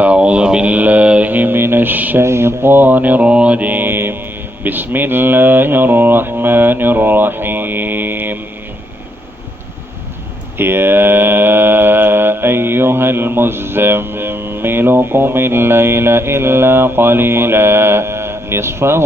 أعوذ بالله من الشيطان الرجيم. بسم الله الرحمن الرحيم. يا أيها المزمل قم الليل إلا قليلا نصفه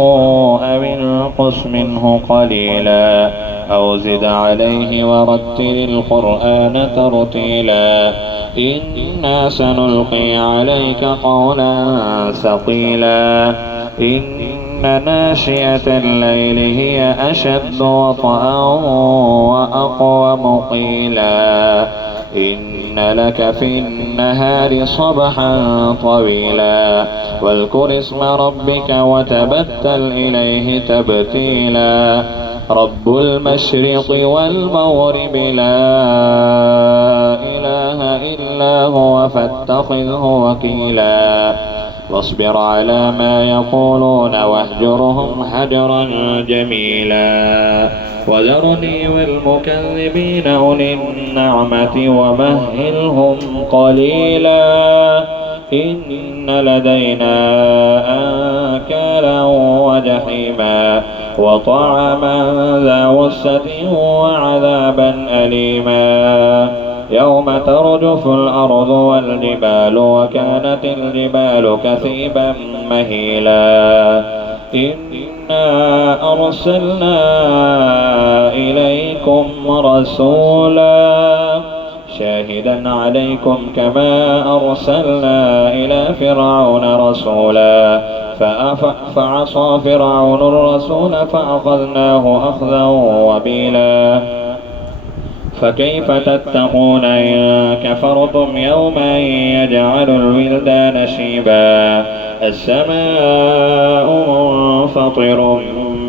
أو انقص منه قليلا أو زد عليه ورتل القرآن ترتيلا إنا سنلقي عليك قولا ثقيلا إن ناشئة الليل هي أشد وطئا وأقوم قيلا إن لك في النهار صبحا طويلا واذكر اسم ربك وتبتل إليه تبتيلا رب المشرق والمغرب لا إله إلا هو فاتخذه وكيلا واصبر على ما يقولون واهجرهم هجرا جميلا وذرني والمكذبين أولي النعمة ومهلهم قليلا إن لدينا أنكالا وجحيما وطعما ذا غصة وعذابا أليما يوم ترجف الأرض والجبال وكانت الجبال كثيبا مهيلا إنا أرسلنا إليكم رسولا شاهدا عليكم كما أرسلنا إلى فرعون رسولا فعصى فرعون الرسول فأخذناه أخذا وبيلا فكيف تتقون إن كفرتم يوما يجعل الولدان شيبا السماء منفطر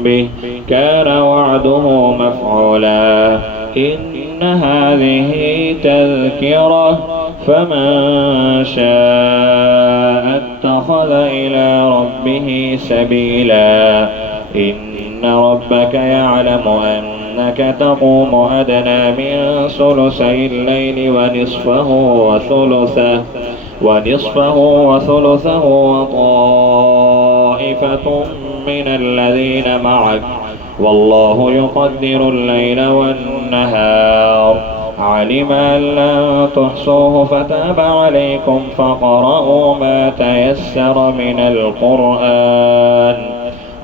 به كان وعده مفعولا إن هذه تذكرة فمن شاء اتخذ إلى ربه سبيلا إن ربك يعلم أنك تقوم أدنى من ثلثي الليل ونصفه وثلثه وطائفة من الذين معك والله يقدر الليل والنهار علم أن لن تحصوه فتاب عليكم فقرأوا ما تيسر من القرآن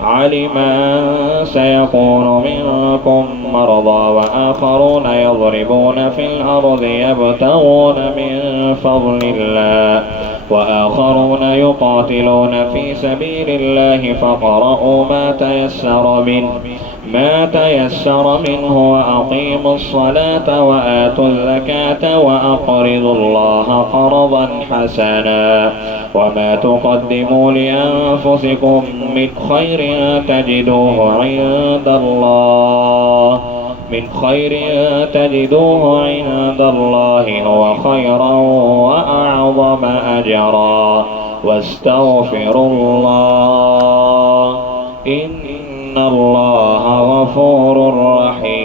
علم أن سيكون منكم مرضى وآخرون يضربون في الأرض يبتغون من فضل الله وآخرون يقاتلون في سبيل الله فقرأوا ما تيسر منه وأقيموا الصلاة وآتوا الزكاة وأقرضوا الله قرضا حسنا وما تقدموا لأنفسكم من خير تجدوه عند الله هو خيرا وأعظم أجرا واستغفروا الله إن الله غفور رحيم.